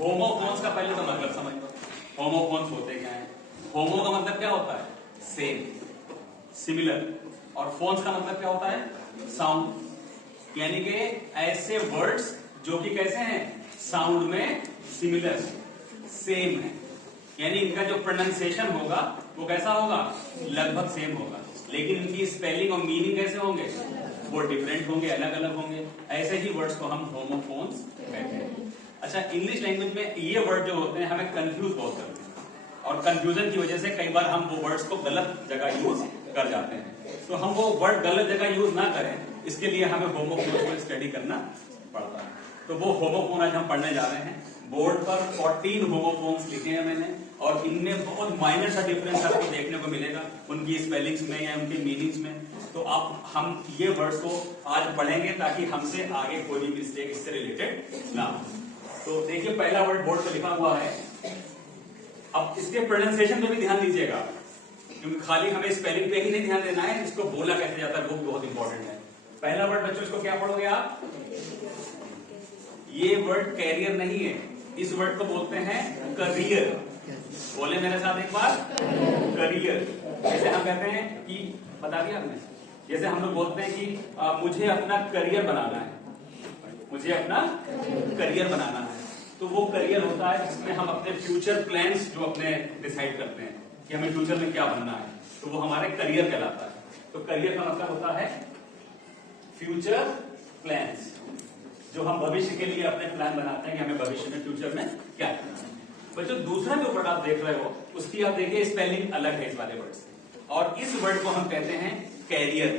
Homophones का पहले तो मतलब समझ लो, होमोफोन्स होते क्या है। होमो का मतलब क्या होता है? सेम, सिमिलर, और फोन्स का मतलब क्या होता है? साउंड। यानी कि ऐसे वर्ड्स जो कि कैसे हैं? साउंड में सिमिलर, सेम है, यानी इनका जो प्रोनाउंसिएशन होगा वो कैसा होगा? लगभग सेम होगा, लेकिन इनकी स्पेलिंग और मीनिंग कैसे होंगे? वो डिफरेंट होंगे, अलग अलग होंगे। ऐसे ही वर्ड्स को हम होमोफोन्स कहते हैं। अच्छा, इंग्लिश लैंग्वेज में ये वर्ड जो होते हैं हमें कंफ्यूज बहुत करते हैं, और कंफ्यूजन की वजह से कई बार हम वो वर्ड्स को गलत जगह यूज कर जाते हैं। तो हम वो वर्ड गलत जगह यूज ना करें, इसके लिए हमें होमोफोन्स को स्टडी करना पड़ता है। तो वो होमोफोन आज हम पढ़ने जा रहे हैं। बोर्ड पर 14 होमोफोन्स लिखे हैं मैंने, और इनमें बहुत माइनर सा डिफरेंस आपको देखने को मिलेगा उनकी स्पेलिंग्स में या उनकी मीनिंग्स में। तो आप हम ये वर्ड्स को आज पढ़ेंगे ताकि हमसे आगे कोई भी मिस्टेक इससे रिलेटेड ना हो। तो देखिए, पहला वर्ड बोर्ड पर लिखा हुआ है। अब इसके प्रोनाउंसिएशन पे भी ध्यान दीजिएगा, क्योंकि खाली हमें स्पेलिंग पे ही नहीं ध्यान देना है, इसको बोला कैसे जाता है वो भी बहुत इंपॉर्टेंट है। पहला वर्ड बच्चों, इसको क्या पढ़ोगे आप? ये वर्ड कैरियर नहीं है, इस वर्ड को बोलते हैं करियर। बोले मेरे साथ एक बार, करियर। जैसे हम कहते हैं कि, बता दिया आपने, जैसे हम लोग बोलते हैं कि मुझे अपना करियर बनाना है, मुझे अपना करियर बनाना है। तो वो करियर होता है जिसमें हम अपने फ्यूचर प्लान्स जो अपने डिसाइड करते हैं कि हमें फ्यूचर में क्या बनना है, तो वो हमारे करियर कहलाता है। तो करियर का मतलब होता है फ्यूचर प्लान्स, जो हम भविष्य के लिए अपने प्लान बनाते हैं कि हमें भविष्य में फ्यूचर में क्या करना है। बच्चों, दूसरा जो वर्ड आप देख रहे हो उसकी आप देखिए स्पेलिंग अलग है इस वाले वर्ड से, और इस वर्ड को हम कहते हैं कैरियर।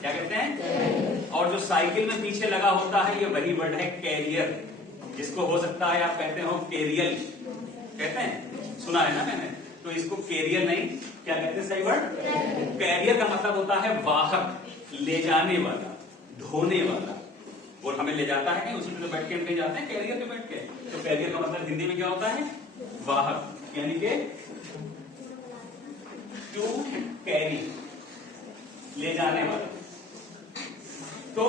क्या कहते हैं? और जो साइकिल में पीछे लगा होता है ये वही वर्ड है कैरियर, जिसको हो सकता है आप कहते हो केरियल, कहते हैं, सुना है ना मैंने। तो इसको केरियर नहीं, क्या कहते हैं सही वर्ड? कैरियर का मतलब होता है वाहक, ले जाने वाला, ढोने वाला। वो हमें ले जाता है, उसी में तो बैठ के हम कहीं जाते हैं कैरियर पे बैठ के। तो कैरियर का मतलब हिंदी में क्या होता है? वाहक, यानी कि टू कैरी, ले जाने वाला। तो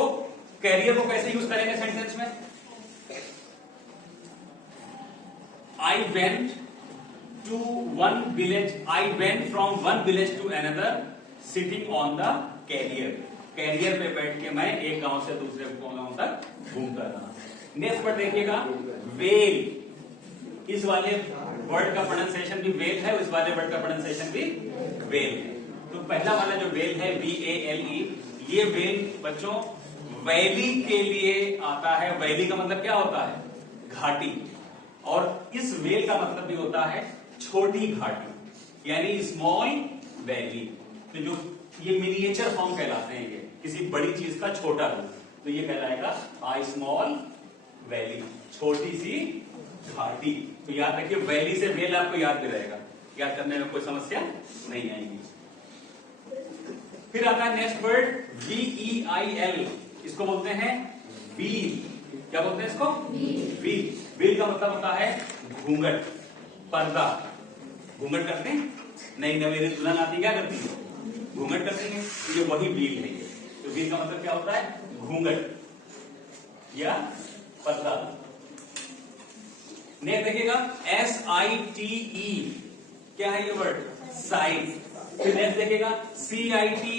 कैरियर को कैसे यूज करेंगे सेंटेंस में? I went to one village, I went from one village to another sitting on the carrier. Carrier पे बैठ के मैं एक गांव से दूसरे गांव तक घूमता रहा। नेक्स्ट वर्ड देखिएगा, वेल। इस वाले वर्ड का प्रोनाउंसिएशन भी वेल है, इस वाले वर्ड का प्रोनाउंसिएशन भी वेल है। तो पहला वाला जो वेल है, VALE, ये वेल बच्चों वैली के लिए आता है। वैली का मतलब क्या होता है? घाटी। और इस वेल का मतलब भी होता है छोटी घाटी, यानी स्मॉल वैली। तो जो ये मिनिएचर फॉर्म कहलाते हैं, ये किसी बड़ी चीज का छोटा रूप, तो ये कहलाएगा आ स्मॉल वैली, छोटी सी घाटी। तो याद रखिए, वैली से वेल आपको याद भी रहेगा, याद करने में कोई समस्या नहीं आएगी। फिर आता है नेक्स्ट वर्ड VEIL, इसको बोलते हैं व्हील। क्या बोलते हैं इसको? व्हील। व्हील का मतलब होता है घूंघट, पर्दा। घूंघट करते हैं? नहीं, मेरी दुल्हन आती क्या करती है? घूंघट करते हैं। तो ये वही व्हील है। ये तो व्हील का मतलब क्या होता है? घूंघट या पर्दा। नेक्स्ट देखिएगा SITE, क्या है ये वर्ड? साइट। फिर नेक्स्ट देखिएगा CITE,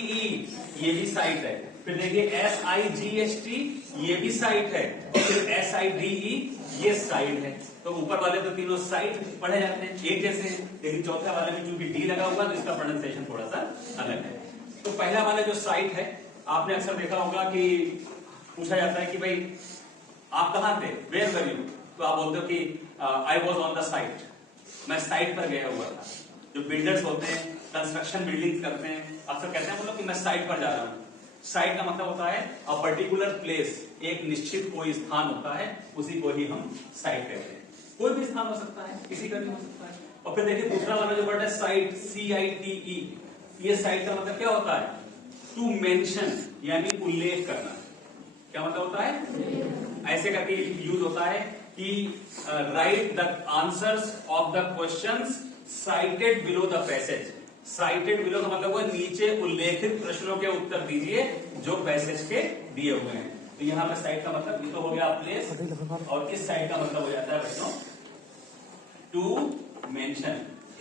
ये भी साइट है। फिर देखिए SIGHT, ये भी साइट है। फिर SIDE, ये साइड है। तो ऊपर वाले तो तीनों साइड पढ़े जाते हैं एक जैसे, लेकिन चौथा वाले में चूंकि D लगा हुआ तो इसका प्रोनाउंसिएशन थोड़ा सा अलग है। तो पहला वाला जो साइट है, आपने अक्सर देखा होगा कि पूछा जाता है कि भाई आप कहां थे, वेयर वर यू? तो आप बोलते हो कि I was on the site, मैं साइट पर गया हुआ था। जो बिल्डर्स होते हैं, कंस्ट्रक्शन बिल्डिंग्स करते हैं, अक्सर कहते हैं मतलब कि मैं साइट पर जा रहा हूं। साइट का मतलब होता है अ पर्टिकुलर प्लेस, एक निश्चित कोई स्थान होता है, उसी को ही हम साइट कहते हैं। कोई भी स्थान हो सकता है, किसी का भी हो सकता है। और फिर देखिए दूसरा वाला जो वर्ड है साइट, CITE, ये साइट का मतलब क्या होता है? टू मेंशन, यानी उल्लेख करना। क्या मतलब होता है? ऐसे करके यूज होता है कि write the answers of the questions cited below the passage. Cited below का मतलब हुआ नीचे उल्लेखित प्रश्नों के उत्तर दीजिए जो पैसेज के दिए हुए हैं। तो यहाँ पे साइट का मतलब ये तो हो गया प्लेस, और इस साइट का मतलब हो जाता है बच्चों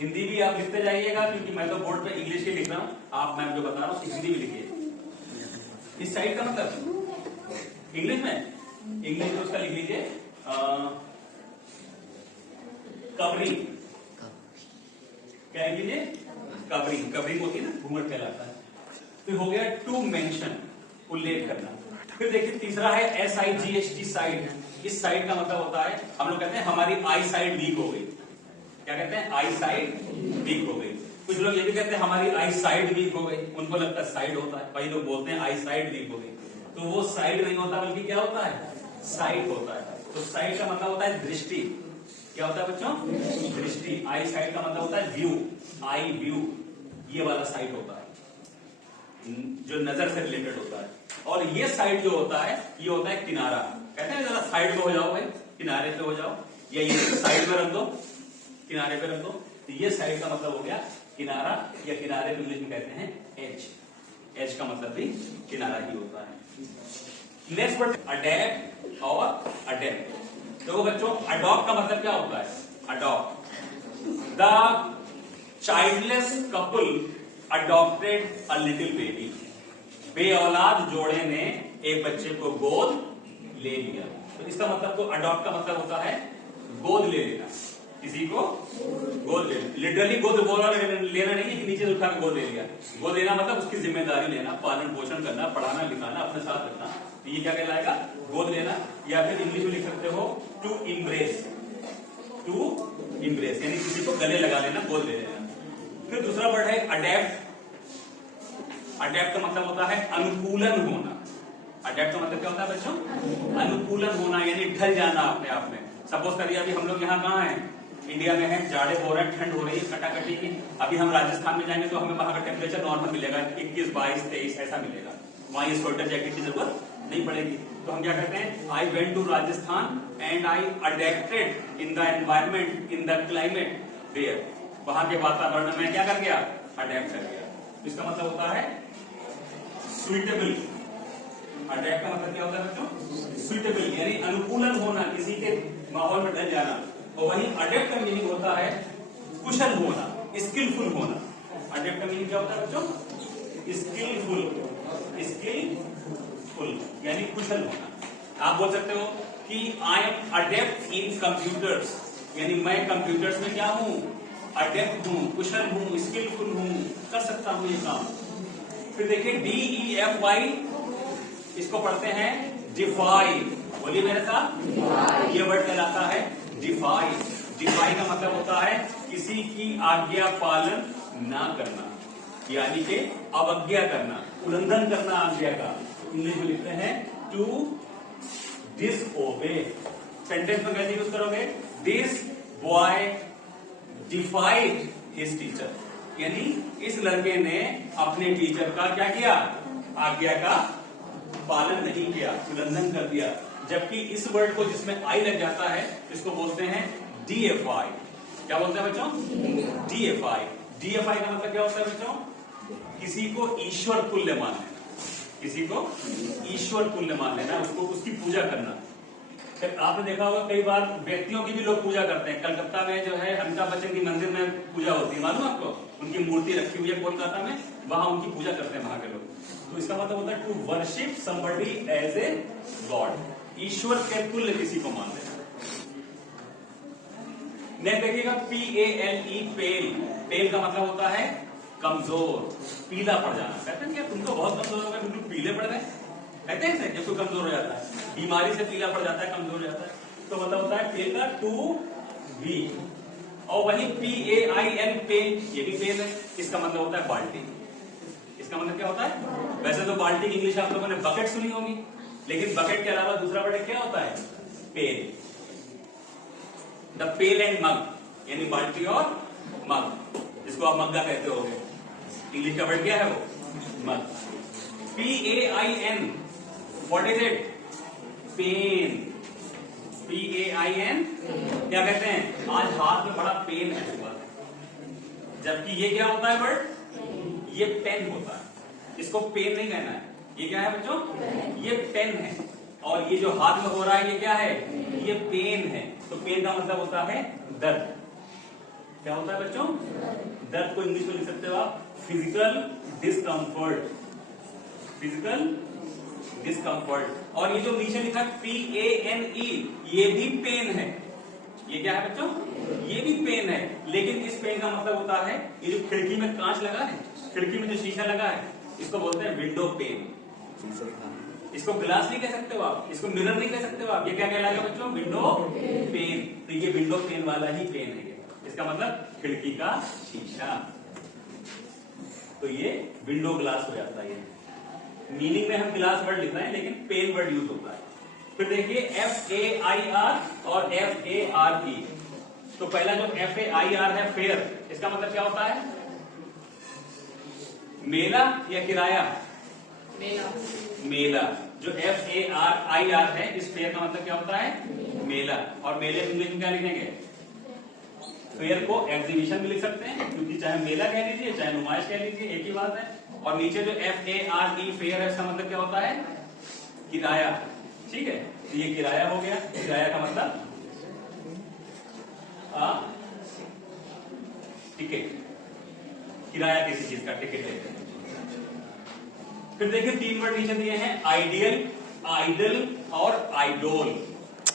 हिंदी भी आप लिखते जाइएगा, क्योंकि मैं तो बोर्ड पे इंग्लिश ही लिख रहा हूं, आप मैं जो बता रहा हूं हिंदी भी लिखिए। इस साइड का मतलब इंग्लिश में उसका लिख लीजिए कवरिंग। क्या लिख लीजिए? कवरिंग। कवरिंग होती है ना, घूंघट कहलाता है। तो हो गया टू मेंशन, उल्लेख करना। फिर देखिए तीसरा है SIGHT, साइड। इस साइड का मतलब होता है, हम लोग कहते हैं हमारी आई साइड वीक हो गई। क्या कहते हैं? आई साइड वीक हो गई। कुछ लोग ये भी कहते हैं हमारी आई साइड वीक हो गई, उनको लगता है साइड होता है। कई लोग बोलते हैं आई साइड वीक हो गई, तो वो साइड नहीं होता बल्कि क्या होता है? साइट होता है। तो साइट का मतलब होता है दृष्टि। क्या होता है बच्चों? दृष्टि। आई साइड का मतलब होता है व्यू, आई व्यू, ये वाला साइट होता है जो नजर से रिलेटेड होता है। और ये साइड जो होता है ये होता है किनारा। कहते हैं जरा साइड पे हो जाओ भाई, किनारे पे हो जाओ, या ये साइड में रख दो, किनारे पे रख दो। तो ये साइड का मतलब हो गया किनारा, या किनारे को इंग्लिश में कहते हैं एज। एज का मतलब भी किनारा ही होता है। नेक्स्ट वर्ड अडैप्ट और अडेप्ट। देखो बच्चों, अडॉप्ट का मतलब क्या होता है? Adopt, the childless couple adopted a little baby. बे औलाद जोड़े ने एक बच्चे को गोद ले लिया। तो इसका मतलब, तो अडॉप्ट का मतलब होता है गोद ले लेना, किसी को गोद ले लेना। लिटरली गोद बोला लेना नहीं है कि नीचे उठा के गोद ले लिया। गोद लेना मतलब उसकी जिम्मेदारी लेना, पालन पोषण करना, पढ़ाना लिखाना, अपने साथ रखना। तो ये क्या कहलाएगा? गोद लेना। या फिर इंग्लिश में लिख सकते हो टू इम्ब्रेस। टू इम्ब्रेस यानी किसी को गले लगा लेना, गोद ले लेना। फिर दूसरा वर्ड है अडेप्ट। अडेप्ट का मतलब होता है अनुकूलन होना। अडेप्ट का मतलब क्या होता है बच्चों? अनुकूलन होना, यानी ढल जाना अपने आप में। सपोज करिए अभी हम लोग यहाँ कहाँ हैं? इंडिया में है, जाड़े हो रहे हैं, ठंड हो रही है कटाकटी की। अभी हम राजस्थान में जाएंगे तो हमें वहां का टेम्परेचर नॉर्मल मिलेगा, 21, 22, 23 ऐसा मिलेगा। वहां ये स्वेटर जैकेट की जरूरत नहीं पड़ेगी। तो हम क्या करते हैं? I went to Rajasthan and I adapted in the environment, in the climate there. वहां के वातावरण में क्या कर गया? अडेप्ट कर गया। इसका मतलब होता है सुइटेबल। अडेप्ट का मतलब क्या होता है बच्चों? सुइटेबल यानी अनुकूलन होना, किसी के माहौल में ढल जाना। और वहीं अडेप्ट का मीनिंग होता है कुशल होना, स्किलफुल होना। अडेप्ट का मीनिंग क्या होता है बच्चों? स्किलफुल, स्किलफुल यानी कुशल होना। आप बोल सकते हो कि I am adapt in computers, यानी मैं कंप्यूटर्स में क्या हूं? अडेप्ट हूं, कुशल हूं, स्किलफुल हूं, कर सकता हूं ये काम। फिर देखिए DEFY, इसको पढ़ते हैं डिफाई। बोलिए मेरे साथ, ये वर्ड कहलाता है डिफाई। डिफाई का मतलब होता है किसी की आज्ञा पालन ना करना, यानी कि अवज्ञा करना, उल्लंघन करना आज्ञा का। इंग्लिश में लिखते हैं टू डिसओबे। सेंटेंस में कैसे यूज करोगे? दिस बॉय डिफाइड हिज टीचर, यानी इस लड़के ने अपने टीचर का क्या किया? आज्ञा का पालन नहीं किया, उल्लंघन कर दिया। जबकि इस वर्ड को जिसमें आई लग जाता है इसको बोलते हैं DFI। क्या बोलते हैं बच्चों? DFI। DFI का मतलब क्या होता है बच्चों? किसी को ईश्वर तुल्य मान लेना, किसी को ईश्वर तुल्य मान लेना, उसको उसकी पूजा करना। आपने देखा होगा कई बार व्यक्तियों की भी लोग पूजा करते हैं। कलकत्ता में जो है अमिताभ बच्चन की मंदिर में पूजा होती है, मालूम आपको? उनकी मूर्ति रखी हुई है कोलकाता में, वहां उनकी पूजा करते हैं वहां के लोग। तो इसका मतलब होता है to worship somebody as a god, ईश्वर के तुल्य किसी को मान लेना। नेक्स्ट देखिएगा PALE, पेल। पेल का मतलब होता है कमजोर, पीला पड़ जाना। कहते हैं तुम तो बहुत कमजोर हो गए, तुम पीले पड़ गए, कहते हैं जब कोई कमजोर हो जाता है, बीमारी से पीला पड़ जाता है, कमजोर हो जाता है। तो मतलब होता है पेल का टू वीक। और वही PAIN, पेल, ये भी पेल है। इसका मतलब होता है बाल्टी। इसका मतलब क्या होता है? वैसे तो बाल्टी की इंग्लिश आप लोगों ने बकेट सुनी होगी, लेकिन बकेट के अलावा दूसरा वर्ड क्या होता है? पेल। द पेल एंड मग, यानी बाल्टी और मग, जिसको आप मग्गा कहते होगे। इंग्लिश का वर्ड क्या है वो? Mug. PAIN, what is it? Pain. PAIN क्या कहते हैं? आज हाथ में बड़ा पेन है सुबह। जबकि ये क्या होता है वर्ड? ये पेन होता है। इसको पेन नहीं कहना है। ये क्या है बच्चों? ये पेन है। और ये जो हाथ में हो रहा है ये क्या है? ये पेन है। तो पेन का मतलब होता है दर्द। क्या होता है बच्चों? दर्द को इंग्लिश में लिख सकते हो आप फिजिकल डिस्कम्फर्ट, फिजिकल डिस्कम्फर्ट। और ये जो नीचे लिखा PANE ये भी पेन है। ये क्या है बच्चों? ये भी पेन है, लेकिन इस पेन का मतलब होता है ये जो खिड़की में कांच लगा है, खिड़की में जो शीशा लगा है, इसको बोलते हैं विंडो पेन। इसको ग्लास नहीं कह सकते हो आप, इसको मिरर नहीं कह सकते हो आप। ये क्या कहलाएगा बच्चों? Window pane. तो ये विंडो पेन वाला ही पेन है ये। इसका मतलब खिड़की का शीशा, तो ये विंडो ग्लास हो जाता है। मीनिंग में हम ग्लास वर्ड लिख रहे हैं, लेकिन पेन वर्ड यूज होता है। फिर देखिए FAIR और FARE। तो पहला जो FAIR है फेयर, इसका मतलब क्या होता है? मेला या किराया? मेला। जो FAIR है इस फेयर का मतलब क्या होता है? मेला। और मेले इंग्लिश में क्या लिखेंगे? फेयर को एग्जीबिशन भी लिख सकते हैं, क्योंकि चाहे मेला कह लीजिए चाहे नुमाइश कह लीजिए एक ही बात है। और नीचे जो FARE फेयर है, इसका मतलब क्या होता है? किराया। ठीक है, तो ये किराया हो गया। किराया का मतलब टिकट, किराया किसी चीज का टिकट लेते हैं। फिर देखिए 3 वर्ड नीचे दिए हैं, आइडियल, आइडल और आइडोल।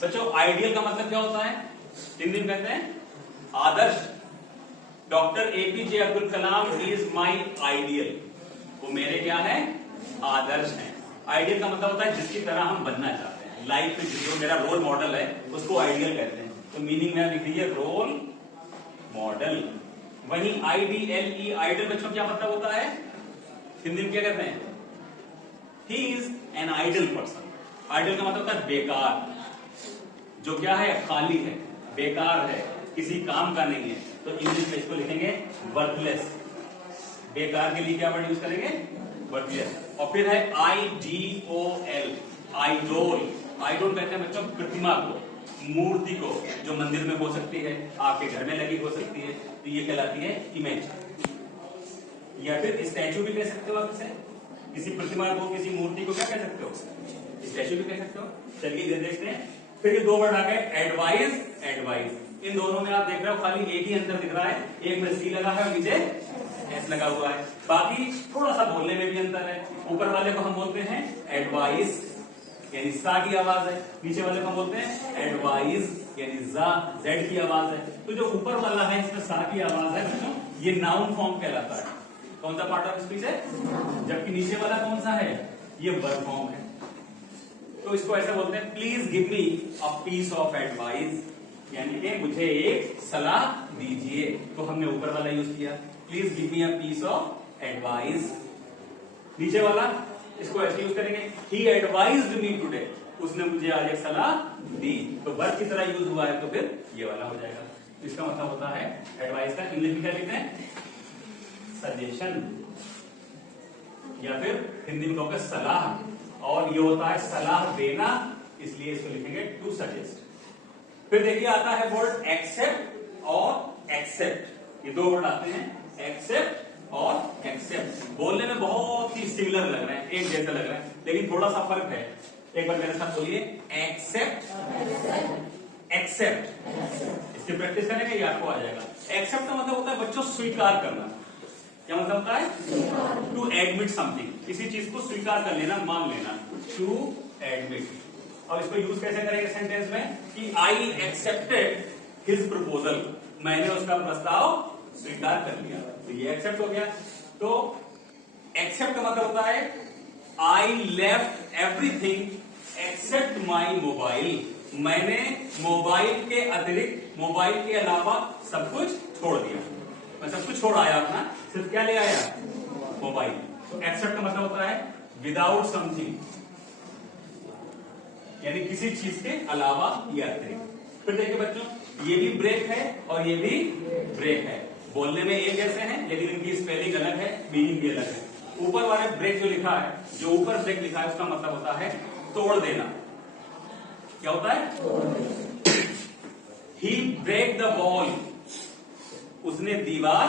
बच्चों आइडियल का मतलब क्या होता है? हिंदी में कहते हैं आदर्श। Doctor APJ Abdul Kalam is my ideal. वो मेरे क्या है? आदर्श हैं। आइडियल का मतलब होता है जिसकी तरह हम बनना चाहते हैं लाइफ में, जो मेरा रोल मॉडल है उसको आइडियल कहते हैं। तो मीनिंग में लिख दीजिए रोल मॉडल। वहीं IDLE आइडल बच्चों क्या मतलब होता है? हिंदी में क्या कहते हैं? He is an idle person. Idle का मतलब होता है बेकार, जो क्या है? खाली है, बेकार है, किसी काम का नहीं है। तो इंग्लिश में इसको लिखेंगे वर्थलेस। बेकार के लिए क्या वर्ड यूज करेंगे? वर्थलेस। और फिर है IDOL, आइडोल। आइडोल कहते हैं बच्चों प्रतिमा को, मूर्ति को, जो मंदिर में हो सकती है, आपके घर में लगी हो सकती है। तो ये कहलाती है इमेज, या फिर स्टैचू भी कह सकते हो आप इसे। किसी प्रतिमा को, किसी मूर्ति को क्या कह सकते हो? स्टैचू भी कह सकते हो। चलिए इधर देखते हैं। फिर ये 2 वर्ड आ गए, एडवाइस, एडवाइस। इन दोनों में आप देख रहे हो खाली एक ही अंतर दिख रहा है, एक में C लगा है और नीचे S लगा हुआ है। बाकी थोड़ा सा बोलने में भी अंतर है। ऊपर वाले को हम बोलते हैं एडवाइस, यानी सा की आवाज है। नीचे वाले को हम बोलते हैं एडवाइस, यानी Z की आवाज है। तो जो ऊपर वाला है इसमें सा की आवाज है बच्चों, ये नाउन फॉर्म कहलाता है। कौन सा पार्ट ऑफ स्पीच है? जबकि नीचे वाला कौन सा है? ये वर्ब फॉर्म है। तो इसको ऐसे बोलते हैं please give me a piece of advice, यानी कि मुझे एक सलाह दीजिए। तो हमने ऊपर वाला यूज किया, please give me a piece of advice. नीचे वाला इसको ऐसे यूज करेंगे, ही एडवाइज्ड मी टुडे, उसने मुझे आज एक सलाह दी। तो वर्ब की तरह यूज हुआ है, तो फिर ये वाला हो जाएगा। इसका मतलब होता है एडवाइस का इंग्लिश में क्या लिखते हैं? सजेशन, या फिर हिंदी में कहोगे सलाह। और ये होता है सलाह देना, इसलिए इसको लिखेंगे टू सजेस्ट। फिर देखिए आता है वर्ड एक्सेप्ट और एक्सेप्ट। ये 2 वर्ड आते हैं, एक्सेप्ट और एक्सेप्ट। बोलने में बहुत ही सिमिलर लग रहे हैं, एक जैसा लग रहा है, लेकिन थोड़ा सा फर्क है। एक बार मेरे साथ बोलिए, एक्सेप्ट, एक्सेप्ट। इसकी प्रैक्टिस करेंगे, ये आपको आ जाएगा। एक्सेप्ट का मतलब होता है बच्चों स्वीकार करना। क्या मतलब होता है? टू एडमिट समथिंग, किसी चीज को स्वीकार कर लेना, मान लेना, टू एडमिट। और इसको यूज कैसे करेंगे सेंटेंस में कि आई एक्सेप्टेड हिज प्रपोजल, मैंने उसका प्रस्ताव स्वीकार कर लिया। तो ये एक्सेप्ट हो गया। तो एक्सेप्ट का मतलब होता है I left everything except my mobile, मैंने मोबाइल के अतिरिक्त, मोबाइल के अलावा सब कुछ छोड़ दिया। मैं सब कुछ छोड़ आया अपना, सिर्फ क्या ले आया? मोबाइल। तो एक्सेप्ट का मतलब होता है विदाउट समथिंग, यानी किसी चीज के अलावा या अतिरिक्त। फिर देखिए बच्चों, ये भी ब्रेक है और ये भी ब्रेक है। बोलने में एक जैसे हैं, लेकिन इनकी स्पेलिंग अलग है, मीनिंग भी अलग है। ऊपर वाले ब्रेक जो लिखा है, जो ऊपर ब्रेक लिखा है, उसका मतलब होता है तोड़ देना। क्या होता है? ही ब्रेक द वॉल, उसने दीवार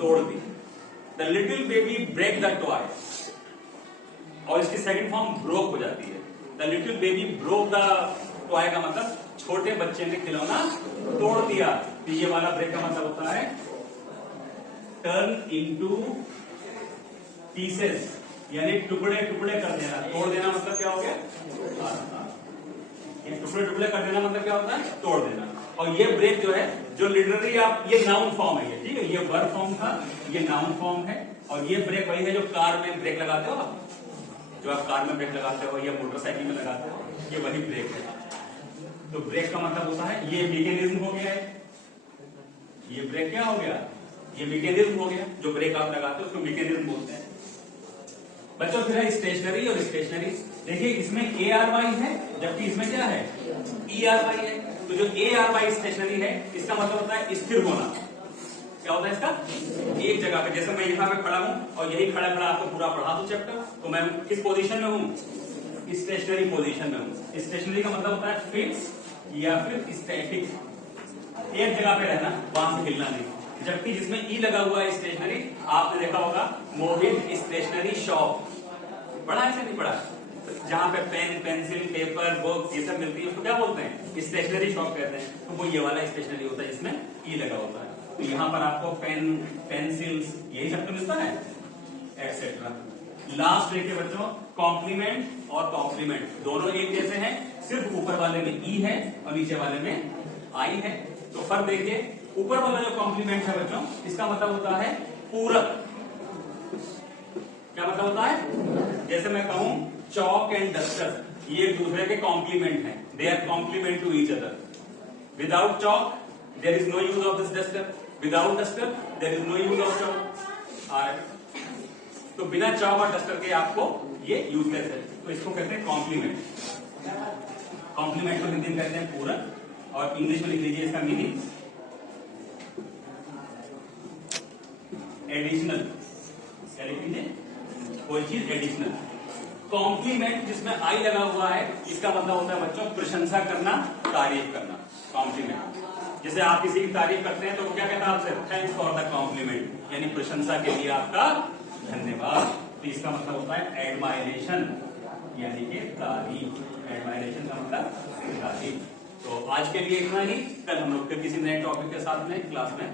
तोड़ दी। The little baby break the toy, और इसकी सेकंड फॉर्म ब्रोक हो जाती है। The little baby broke the toy का मतलब छोटे बच्चे ने खिलौना तोड़ दिया, तो ये वाला ब्रेक का मतलब होता है टर्न इनटू पीसेस, यानी टुकड़े टुकड़े कर देना। तोड़ देना मतलब क्या हो गया? ये टुकड़े टुकड़े कर देना मतलब क्या होता है? तोड़ देना। और ये ब्रेक जो है, जो लिटरली आप, ये नाउन फॉर्म है, ये ठीक है, ये वर्ब फॉर्म था, ये नाउन फॉर्म है। और ये ब्रेक वही है जो कार में ब्रेक लगाते हो आप, जो आप कार में ब्रेक लगाते हो या मोटरसाइकिल में लगाते हो, ये वही ब्रेक है। तो ब्रेक का मतलब होता है, ये मैकेनिज्म हो गया है, ये ब्रेक क्या हो गया? ये मैकेनिज्म हो गया। जो ब्रेक आप लगाते हो उसको मैकेनिज्म बोलते हैं। बच्चों फिर है स्टेशनरी और स्टेशनरी। देखिए इसमें ARY है, जबकि इसमें क्या है? ERY है। तो जो ARY स्टेशनरी है, इसका मतलब होता है स्थिर होना। क्या होता है इसका? एक जगह पे, जैसे मैं यहाँ पे खड़ा हूं और यही खड़ा खड़ा आपको पूरा पढ़ा दूं चैप्टर, तो मैं किस पोजीशन में हूं? स्टेशनरी पोजीशन में हूं। स्टेशनरी का मतलब होता है फिक्स या फिर स्टैटिक, एक जगह पे रहना, वहां से हिलना नहीं। जबकि जिसमें ई लगा हुआ है स्टेशनरी, आपने देखा होगा मोहित स्टेशनरी शॉप, पढ़ा है नहीं पढ़ा? जहां पे पेन, पेंसिल, पेपर, बुक ये सब मिलती है, उसको क्या बोलते हैं? स्टेशनरी शॉप कहते हैं। तो वो ये वाला स्टेशनरी होता है जिसमें ई लगा होता है। तो यहाँ पर आपको पेन, पेंसिल्स, यही सब तो मिलता है, एक्सेट्रा। लास्ट देखिए बच्चों, कॉम्प्लीमेंट और कॉम्प्लीमेंट दोनों एक जैसे हैं, सिर्फ ऊपर वाले में ई है और नीचे वाले में आई है। तो फर्क देखिए, ऊपर वाला जो कॉम्प्लीमेंट है बच्चों, इसका मतलब होता है पूरक। क्या मतलब होता है? जैसे मैं कहूं चॉक एंड डस्टर, ये एक दूसरे के कॉम्प्लीमेंट हैं, they are complement to each other. Without chalk there is no use of this duster, without duster there is no use of chalk. तो बिना चॉक और डस्टर के आपको ये यूजलेस है, तो इसको कहते हैं कॉम्प्लीमेंट। कॉम्प्लीमेंट को हिंदी में कहते हैं पूरक, और इंग्लिश में लिख लीजिए इसका मीनिंग एडिशनल। क्या लिखेंगे? कोई चीज एडिशनल। कॉम्प्लीमेंट जिसमें आई लगा हुआ है, इसका मतलब होता है बच्चों प्रशंसा करना, तारीफ करना। कॉम्प्लीमेंट, जैसे आप किसी की तारीफ करते हैं तो वो क्या कहता है आपसे? थैंक्स फॉर द कॉम्प्लीमेंट, यानी प्रशंसा के लिए आपका धन्यवाद। तो इसका मतलब होता है एडमायरेशन, यानी कि तारीफ। एडमायरेशन का मतलब तारीफ। तो आज के लिए इतना ही, कल हम लोग फिर किसी नए टॉपिक के साथ में क्लास में